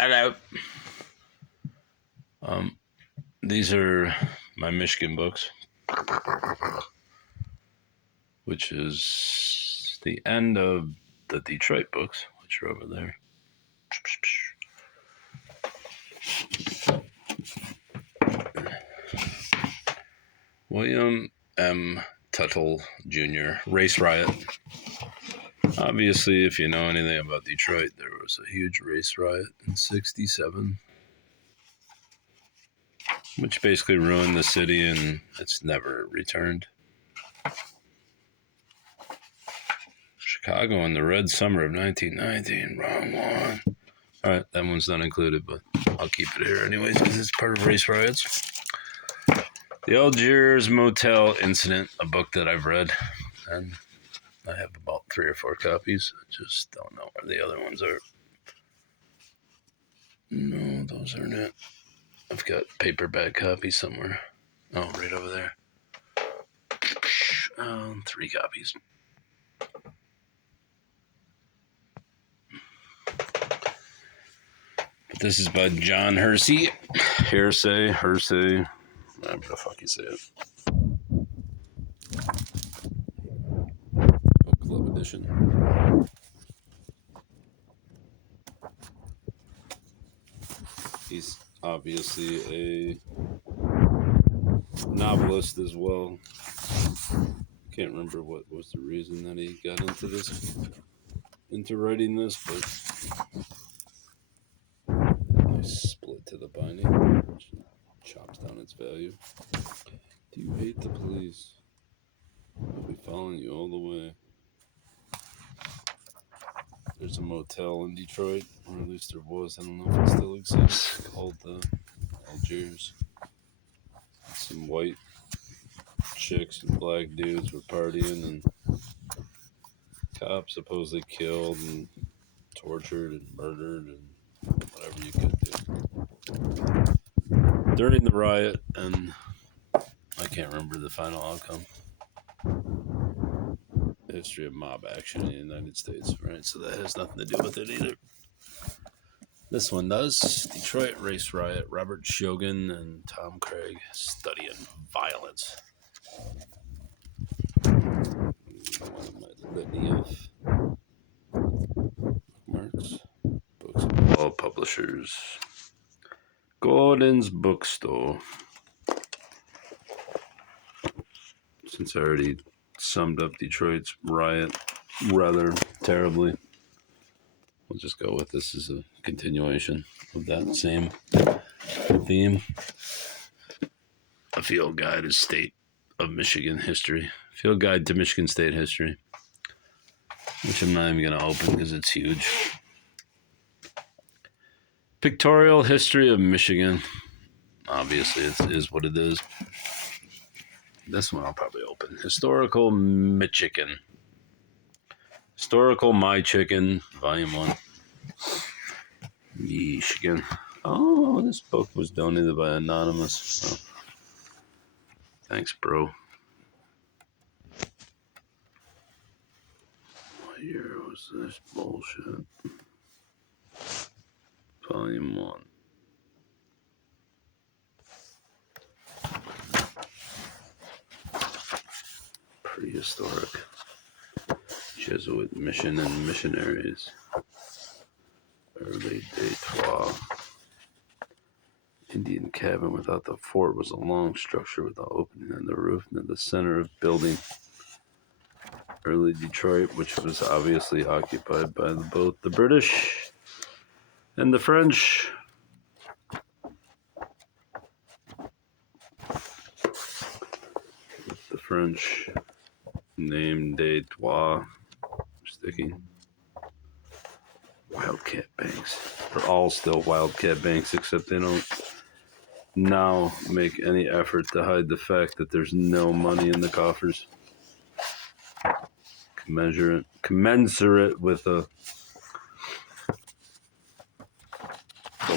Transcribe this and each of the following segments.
Hello. These are my Michigan books, which is the end of the Detroit books, which are over there. William M. Tuttle Jr., Race Riot. Obviously, if you know anything about Detroit, there was a huge race riot in '67, which basically ruined the city and it's never returned. Chicago in the Red Summer of 1919. Wrong one. All right, that one's not included, but I'll keep it here anyways because it's part of race riots. The Algiers Motel Incident, a book that I've read, and I have about 3 or 4 copies. I just don't know where the other ones are. No, those aren't it. I've got paperback copies somewhere. Oh, right over there. 3 copies. But this is by John Hersey. Hersey. Whatever the fuck you say it. Book Club edition. He's obviously a novelist as well. Can't remember what was the reason that he got into writing this, but nice split to the binding, which chops down its value. Do you hate the police? I'll be following you all the way. There's a motel in Detroit, or at least there was. I don't know if it still exists, called the Algiers. Some white chicks and black dudes were partying, and cops supposedly killed and tortured and murdered and whatever you could do during the riot, and I can't remember the final outcome. History of mob action in the United States, right? So that has nothing to do with it either. This one does. Detroit Race Riot, Robert Shogan and Tom Craig studying violence. Litany of marks. Books of all publishers. Gordon's Bookstore. Since I already summed up Detroit's riot rather terribly, we'll just go with this as a continuation of that same theme. A field guide to state of Michigan history. Field guide to Michigan State history, which I'm not even going to open because it's huge. Pictorial history of Michigan. Obviously, it is what it is. This one I'll probably open. Historical Michigan. Historical My Chicken, Volume 1. Michigan. Oh, this book was donated by Anonymous. So. Thanks, bro. What year was this bullshit? Volume 1. Prehistoric. Jesuit mission and missionaries. Early Detroit. Indian cabin without the fort was a long structure with an opening on the roof near the center of building. Early Detroit, which was obviously occupied by both the British and the French. The French name Detroit sticking. Wildcat banks. They're all still Wildcat banks, except they don't now make any effort to hide the fact that there's no money in the coffers. Commensurate with the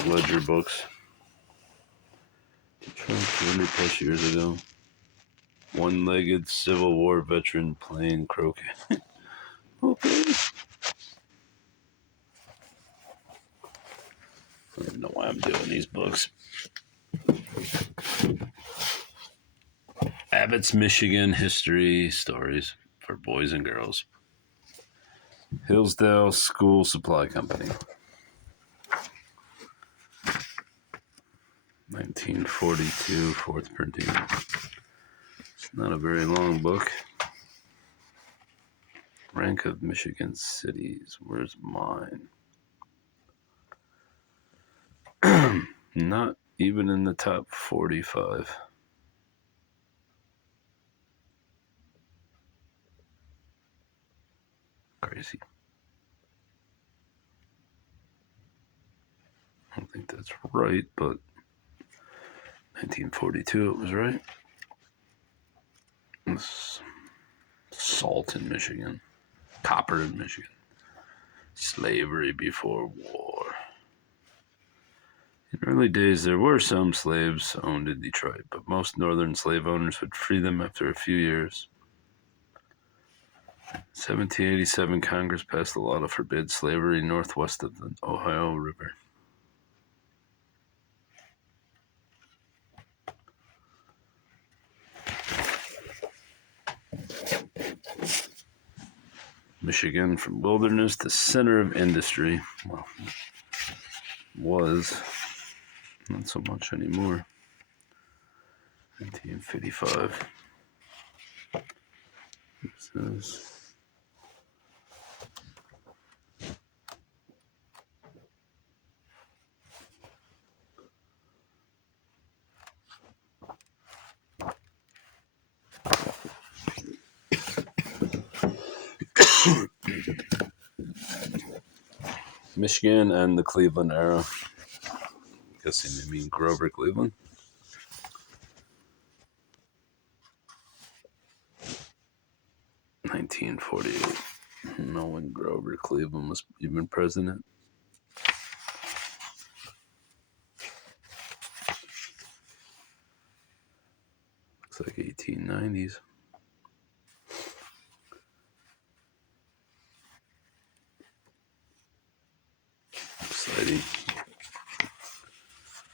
ledger books. Detroit 200 plus years ago. One-legged Civil War veteran playing croquet. Okay. I don't even know why I'm doing these books. Abbott's Michigan History Stories for Boys and Girls. Hillsdale School Supply Company. 1942, fourth printing. It's not a very long book. Rank of Michigan cities. Where's mine? Not even in the top 45. Crazy. I don't think that's right, but 1942 it was right. It's salt in Michigan. Copper in Michigan. Slavery before war. In early days, there were some slaves owned in Detroit, but most northern slave owners would free them after a few years. 1787, Congress passed a law to forbid slavery northwest of the Ohio River. Michigan, from wilderness to center of industry. Well, was. Not so much anymore. 1955. This is... Michigan and the Cleveland era. Guessing they mean Grover Cleveland. (1948). No when Grover Cleveland was even president. Looks like 1890s.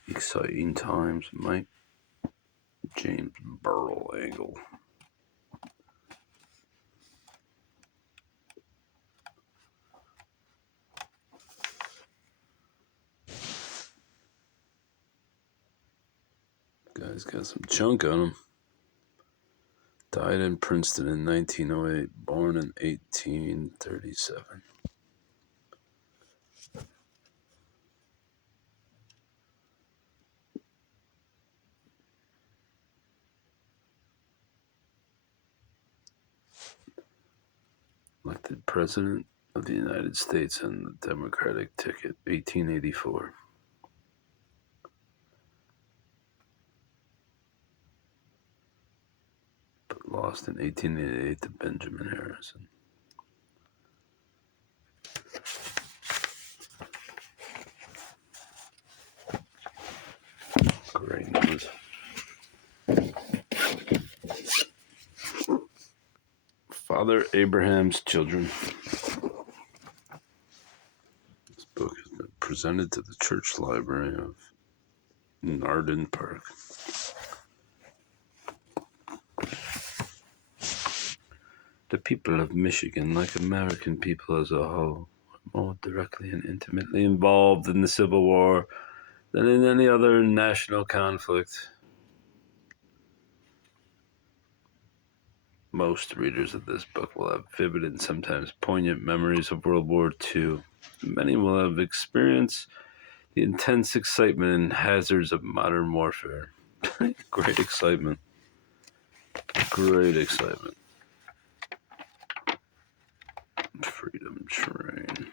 Exciting times, Mike. James Burrell Angle. Guy's got some chunk on him. Died in Princeton in 1908. Born in 1837. Elected President of the United States on the Democratic ticket, 1884. But lost in 1888 to Benjamin Harrison. Great news. Father Abraham's Children. This book has been presented to the church library of Narden Park. The people of Michigan, like American people as a whole, are more directly and intimately involved in the Civil War than in any other national conflict. Most readers of this book will have vivid and sometimes poignant memories of World War II. Many will have experienced the intense excitement and hazards of modern warfare. Great excitement. Great excitement. Freedom Train.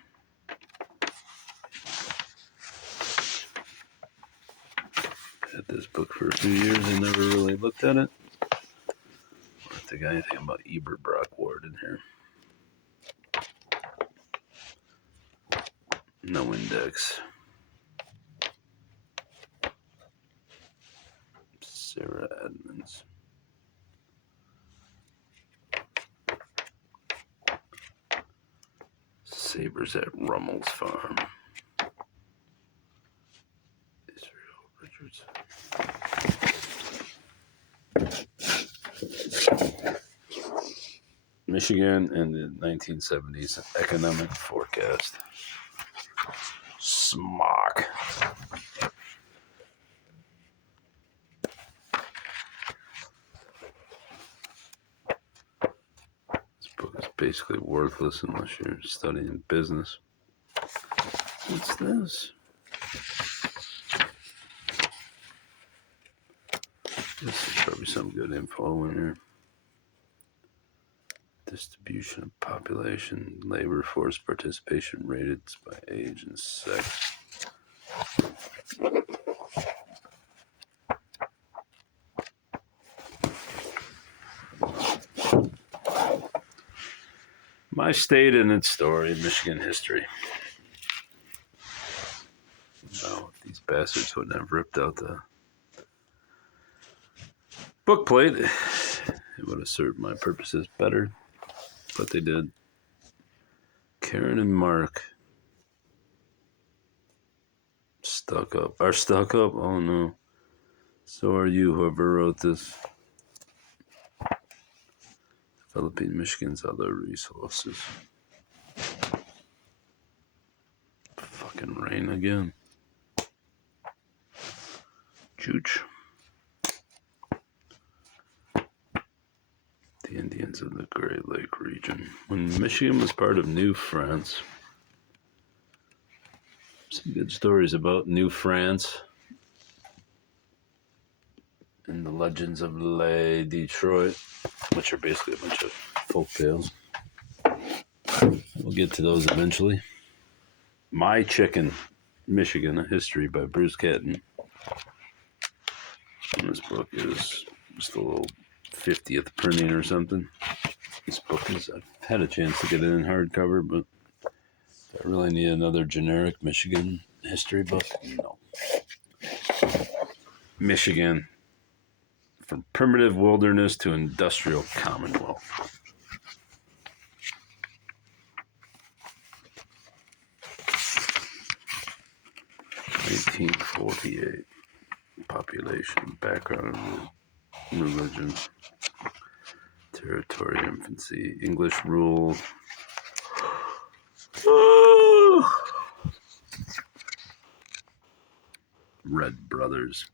Had this book for a few years and never really looked at it. I don't think anything about Eberbrock Ward in here. No index. Sarah Edmonds. Sabres at Rummel's Farm. Michigan and the 1970s economic forecast. Smock. This book is basically worthless unless you're studying business. What's this? This is probably some good info in here. Distribution of population, labor force participation rated by age and sex. My state and its story, Michigan history. No, if these bastards wouldn't have ripped out the book plate, it would have served my purposes better, but they did. Karen and Mark. Stuck up. Are stuck up? Oh no. So are you, whoever wrote this. Developing Michigan's other resources. Fucking rain again. Chooch. The Indians of the Great Lake region. When Michigan was part of New France. Some good stories about New France. And the legends of Le Detroit, which are basically a bunch of folk tales. We'll get to those eventually. My Chicken, Michigan, A History by Bruce Catton. And this book is just a little 50th printing or something. This book is, I've had a chance to get it in hardcover, but I really need another generic Michigan history book. No. Michigan, from primitive wilderness to industrial commonwealth. (1848) Population, background, religion, territory, infancy, English rule. Red Brothers.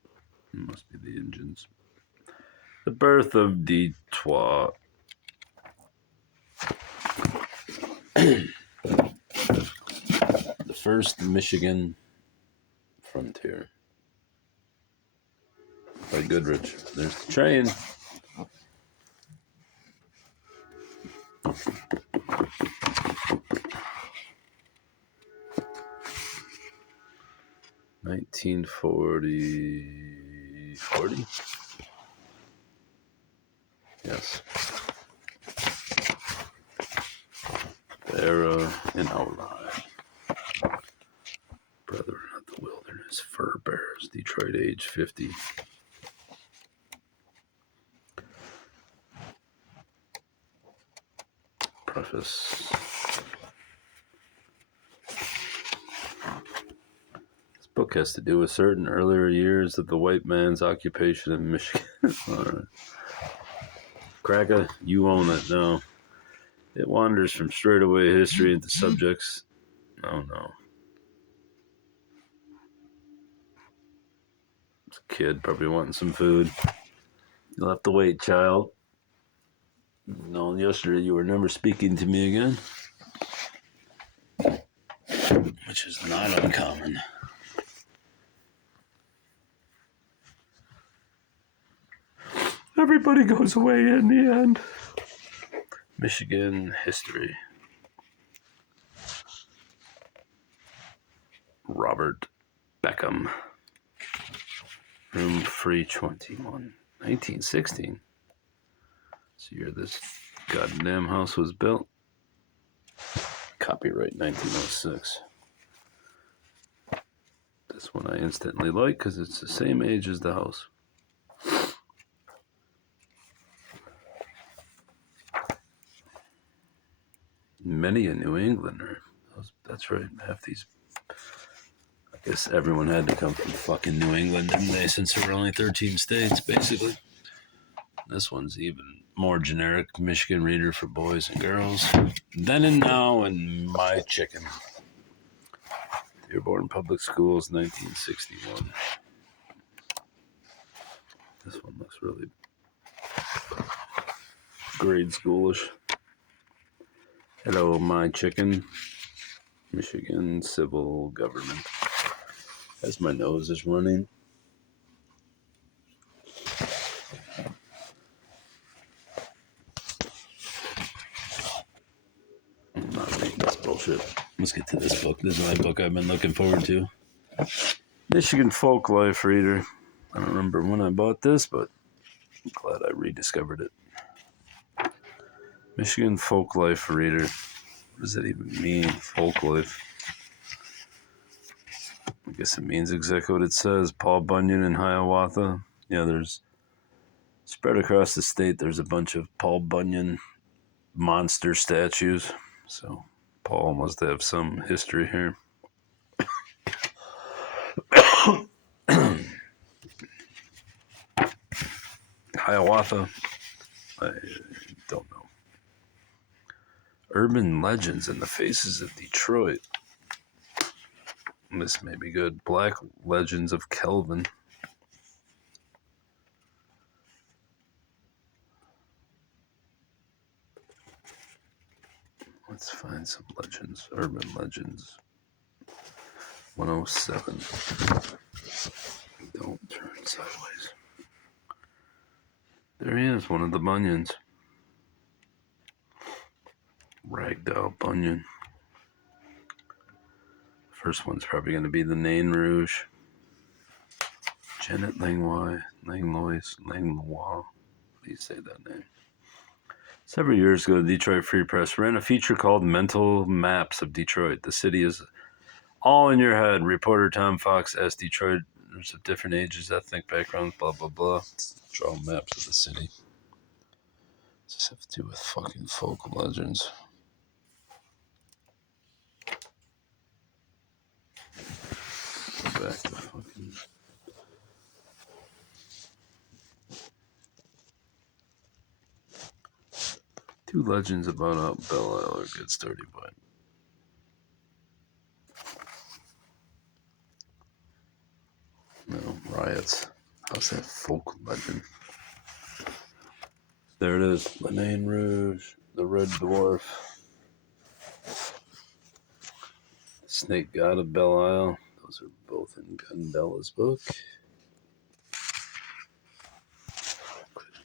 Must be the engines. The birth of Detroit. The first Michigan frontier. By Goodrich. There's the train. (1940) Yes. The era in outline. Brother of the Wilderness, Fur Bears, Detroit, age 50. Preface. This book has to do with certain earlier years of the white man's occupation of Michigan. All right. Cracker, you own it now. It wanders from straightaway history into subjects. Oh no. It's a kid probably wanting some food. You'll have to wait, child. No, yesterday you were never speaking to me again. Which is not uncommon. Everybody goes away in the end. Michigan history. Robert Beckham. Room 321. 1916. That's the year this goddamn house was built. Copyright 1906. This one I instantly like because it's the same age as the house. Many a New Englander. That's right. Half these guess everyone had to come from fucking New England, didn't they? Since there were only 13 states, basically. This one's even more generic. Michigan Reader for boys and girls. Then and Now and My Chicken. Dearborn Public Schools, 1961. This one looks really grade schoolish. Hello, My Chicken. Michigan Civil Government. As my nose is running. I'm not reading this bullshit. Let's get to this book. This is my book I've been looking forward to. Michigan Folk Life Reader. I don't remember when I bought this, but I'm glad I rediscovered it. Michigan Folk Life Reader. What does that even mean? Folk life. I guess it means exactly what it says. Paul Bunyan in Hiawatha. Yeah, there's spread across the state. There's a bunch of Paul Bunyan monster statues. So Paul must have some history here. Hiawatha. I don't know. Urban Legends and the Faces of Detroit. This may be good. Black Legends of Kelvin. Let's find some legends. Urban Legends. 107. Don't turn sideways. There he is, one of the Bunions. Ragdoll Bunyan. First one's probably going to be the Nain Rouge. Janet Langlois. Langlois. How do you say that name? Several years ago, the Detroit Free Press ran a feature called Mental Maps of Detroit. The city is all in your head. Reporter Tom Fox asked Detroiters of different ages, ethnic backgrounds, blah, blah, blah. Draw maps of the city. What's this have to do with fucking folk legends? Go back to fucking... Two legends about Belle Isle are a good starting point. No, riots. How's that folk legend? There it is. The Nain Rouge. The Red Dwarf. Snake God of Belle Isle. Those are both in Gundella's book.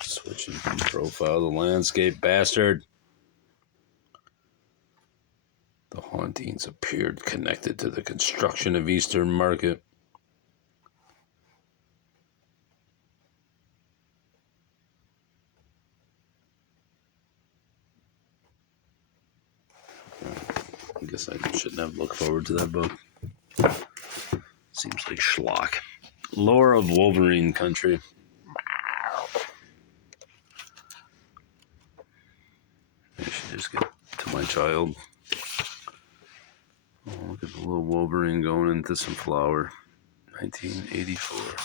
Switching from profile. The Landscape Bastard. The hauntings appeared connected to the construction of Eastern Market. I guess I shouldn't have looked forward to that book. Seems like schlock. Lore of Wolverine Country. I should just get to my child. Oh, look at the little Wolverine going into some flour. 1984.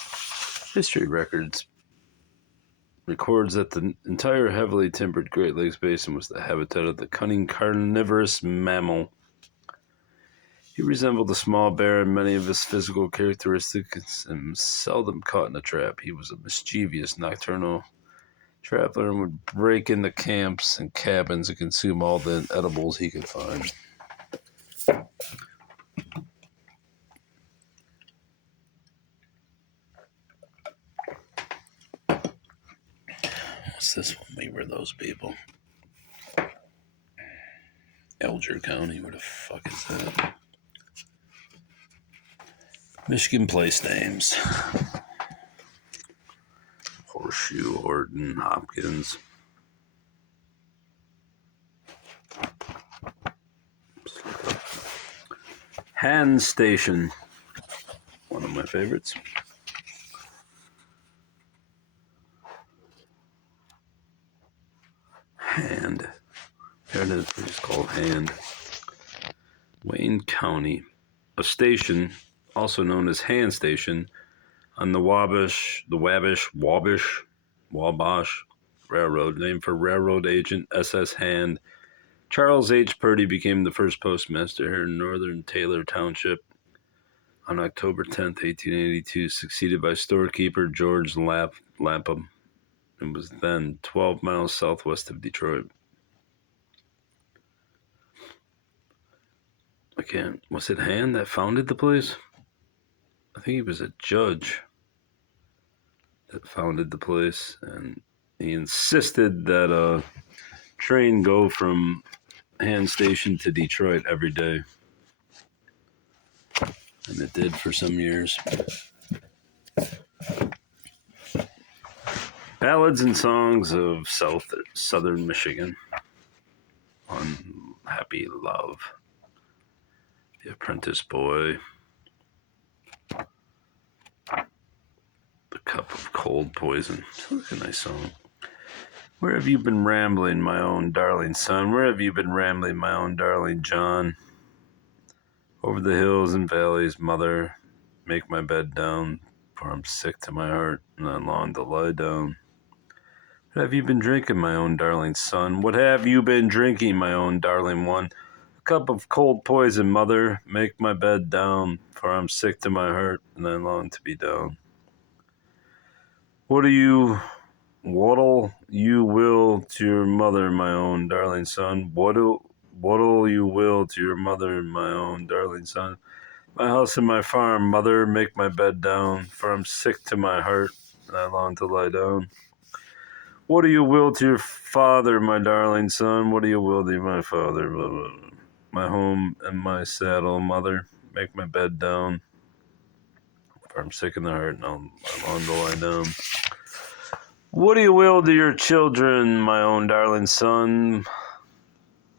History records records that the entire heavily timbered Great Lakes Basin was the habitat of the cunning carnivorous mammal. He resembled a small bear in many of his physical characteristics and seldom caught in a trap. He was a mischievous nocturnal traveler and would break into camps and cabins and consume all the edibles he could find. What's this one? We were those people. Alger County, where the fuck is that? Michigan place names. Horseshoe, Horton, Hopkins. Hand Station. One of my favorites. Hand. There it is. It's called Hand. Wayne County. A station also known as Hand Station, on the Wabash Railroad, named for railroad agent S.S. Hand. Charles H. Purdy became the first postmaster here in northern Taylor Township on October 10th, 1882, succeeded by storekeeper George Lapham, and was then 12 miles southwest of Detroit. Was it Hand that founded the place? I think he was a judge that founded the place, and he insisted that a train go from Hand Station to Detroit every day. And it did for some years. Ballads and songs of southern Michigan. Unhappy Love. The Apprentice Boy. The Cup of Cold Poison. Sounds like a nice song. Where have you been rambling, my own darling son? Where have you been rambling, my own darling John? Over the hills and valleys, mother, make my bed down, for I'm sick to my heart, and I long to lie down. What have you been drinking, my own darling son? What have you been drinking, my own darling one? A cup of cold poison, mother, make my bed down, for I'm sick to my heart, and I long to be down. What'll you will to your mother, my own darling son? What'll you will to your mother, my own darling son? My house and my farm, mother, make my bed down, for I'm sick to my heart, and I long to lie down. What do you will to your father, my darling son? What do you will to my father? Blah, blah, blah. My home and my saddle, mother, make my bed down, for I'm sick in the heart, and I long to lie down. What do you will to your children, my own darling son?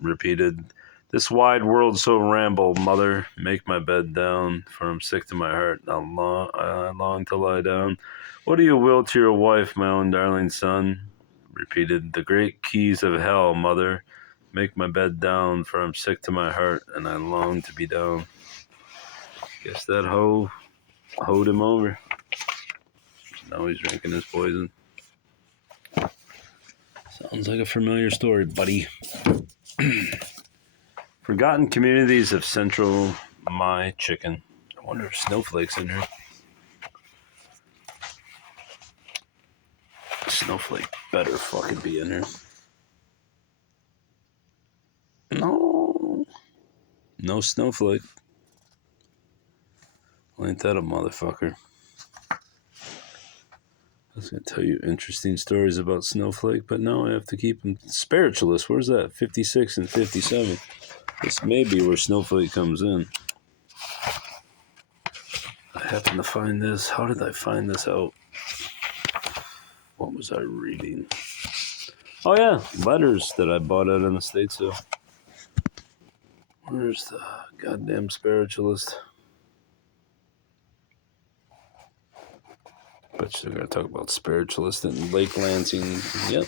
Repeated, this wide world so ramble, mother, make my bed down, for I'm sick to my heart, and I long to lie down. What do you will to your wife, my own darling son? Repeated, the great keys of hell, mother, make my bed down, for I'm sick to my heart, and I long to be down. Guess that hoed him over. Now he's drinking his poison. Sounds like a familiar story, buddy. Forgotten communities of central my chicken. I wonder if Snowflake's in here. Snowflake better fucking be in here. No Snowflake. Well, ain't that a motherfucker? I was going to tell you interesting stories about Snowflake, but no, I have to keep them. Spiritualist, where's that? 56 and 57. This may be where Snowflake comes in. I happen to find this. How did I find this out? What was I reading? Oh, yeah, letters that I bought out in the States. So, where's the goddamn spiritualist? But you're going to talk about spiritualist in Lake Lansing. Yep.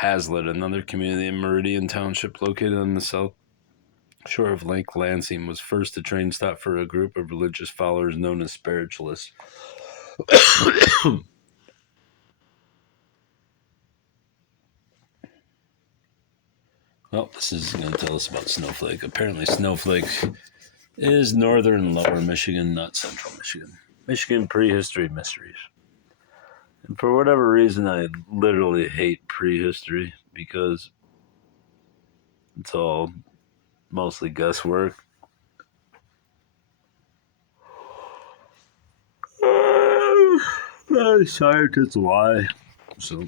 Hazlet, another community in Meridian Township located on the south shore of Lake Lansing, was first a train stop for a group of religious followers known as spiritualists. Well, this is going to tell us about Snowflake. Apparently, Snowflake is northern lower Michigan, not central Michigan. Michigan prehistory mysteries. And for whatever reason, I literally hate prehistory because it's all mostly guesswork. Scientists lie. So,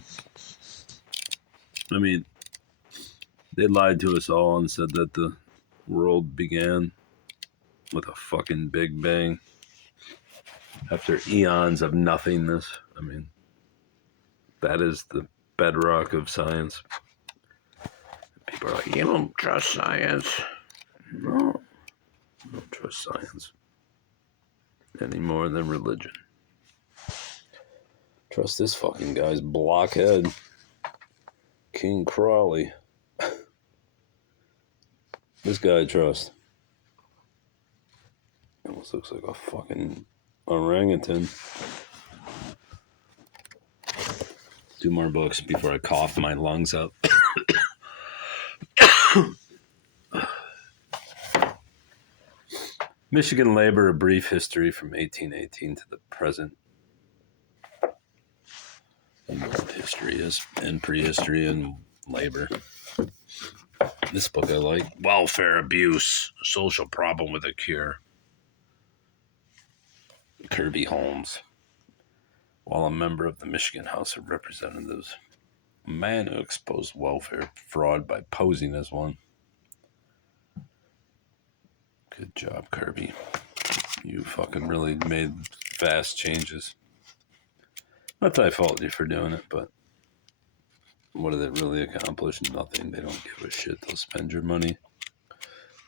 I mean, they lied to us all and said that the world began with a fucking Big Bang after eons of nothingness. I mean, that is the bedrock of science. People are like, you don't trust science. No, I don't trust science any more than religion. Trust this fucking guy's blockhead, King Crawley. This guy I trust. Almost looks like a fucking orangutan. 2 more books before I cough my lungs up. Michigan labor, a brief history from 1818 to the present. And what history is, and prehistory and labor. This book I like. Welfare abuse, a social problem with a cure. Kirby Holmes. While a member of the Michigan House of Representatives, a man who exposed welfare fraud by posing as one. Good job, Kirby. You fucking really made vast changes. Not that I fault you for doing it, but what did it really accomplish? Nothing. They don't give a shit. They'll spend your money.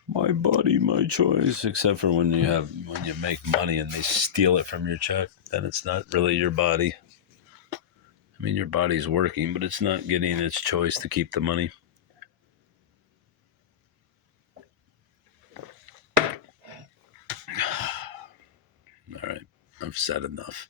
My body, my choice. Except for when you make money and they steal it from your check, then it's not really your body. I mean, your body's working, but it's not getting its choice to keep the money. All right, I've said enough.